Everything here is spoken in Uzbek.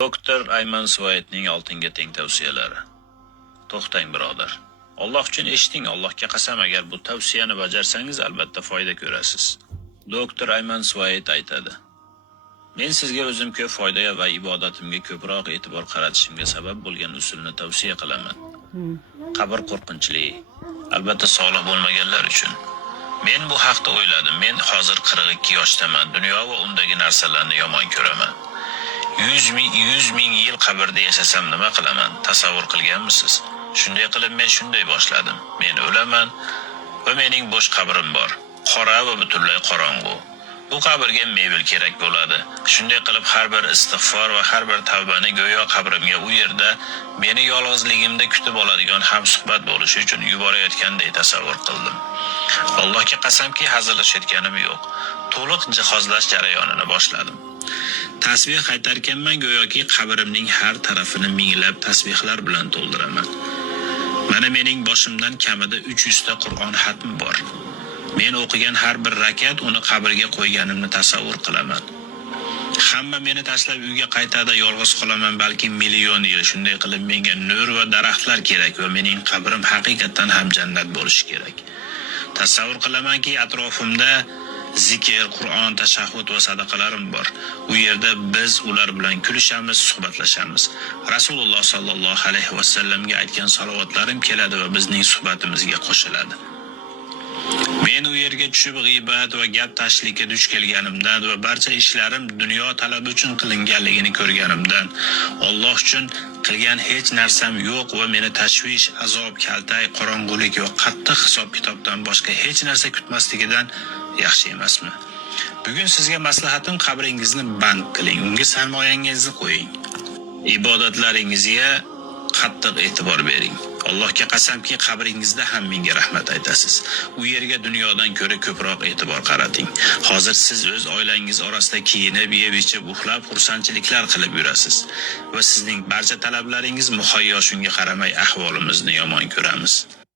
Doktor Ayman Suvaydning oltinga teng tavsiyalari. To'xtang birodar. Alloh uchun eshiting, Allohga qasam, agar bu tavsiyani bajarsangiz albatta foyda ko'rasiz. Doktor Ayman Suvayd aytadi: Men sizga o'zim ko'p foyda va ibodatimga ko'proq e'tibor qaratishimga sabab bo'lgan usulni tavsiya qilaman. Qabr qo'rqinchli, albatta sog'lom bo'lmaganlar uchun. Men bu haqda o'yladim. Men hozir 42 yoshdaman. Dunyo va undagi narsalarni yomon ko'raman. 100 ming yil qabrda yashasam nima qilaman? Tasavvur qilganmisiz? Shunday qilib men shunday boshladim. Men o'laman va mening bo'sh qabrim bor. Qora va butunlay qorong'u. Bu qabrga mebel kerak bo'ladi. Shunday qilib har bir istig'for va har bir tavbani go'yo qabrimga u yerda meni yolg'izligimda kutib oladigan hamsuhbat bo'lishi uchun yuborayotganday tasavvur qildim. Allohga qasamki, hazillashayotganim yo'q. To'liq jihozlash jarayonini boshladim. Tasbih qaytarganman, go'yoki qabrimning har tarafini minglab tasbihlar bilan to'ldiraman. Mana mening boshimdan kamida 300 ta Qur'on xatmi bor. Men o'qigan har bir rakat uni qabrga qo'yganimni tasavvur qilaman. Hamma meni tashlab uyga qaytadi, yolg'iz qolaman, balki million yil. Shunday qilib menga nur va daraxtlar kerak va mening qabrim haqiqatan ham jannat bo'lishi kerak. Tasavvur qilamanki, atrofimda zikr, Qur'on, tashahhud va sadaqalarim bor. U yerda biz ular bilan kulishamiz, suhbatlashamiz. Rasululloh sallallohu alayhi va sallamga aytgan salovatlarim keladi va bizning suhbatimizga qo'shiladi. Men u yerga tushib g'iybat va gap tashlikka duch kelganimdan va barcha ishlarim dunyo talabi uchun qilinganligini ko'rganimdan, Alloh uchun qilgan hech narsam yo'q va meni tashvish, azob, kaltay, qorong'ulik va qattiq hisob-kitobdan boshqa hech narsa kutmasligidan yaxshi emasmi? Bugun sizga maslahatim, qabringizni band qiling, unga sarmoyangizni qo'ying. Ibodatlaringizga qattiq e'tibor bering. Allohga qasamki, qabringizda ham menga rahmat aytasiz. U yerga dunyodan ko'ra ko'proq e'tibor qarating. Hozir siz o'z oilangiz orasida kiyinib, yeb-ichib, uxlab, xursandchiliklar qilib yurasiz va sizning barcha talablaringiz muhayyo shunga qaramay ahvolimizni yomon ko'ramiz.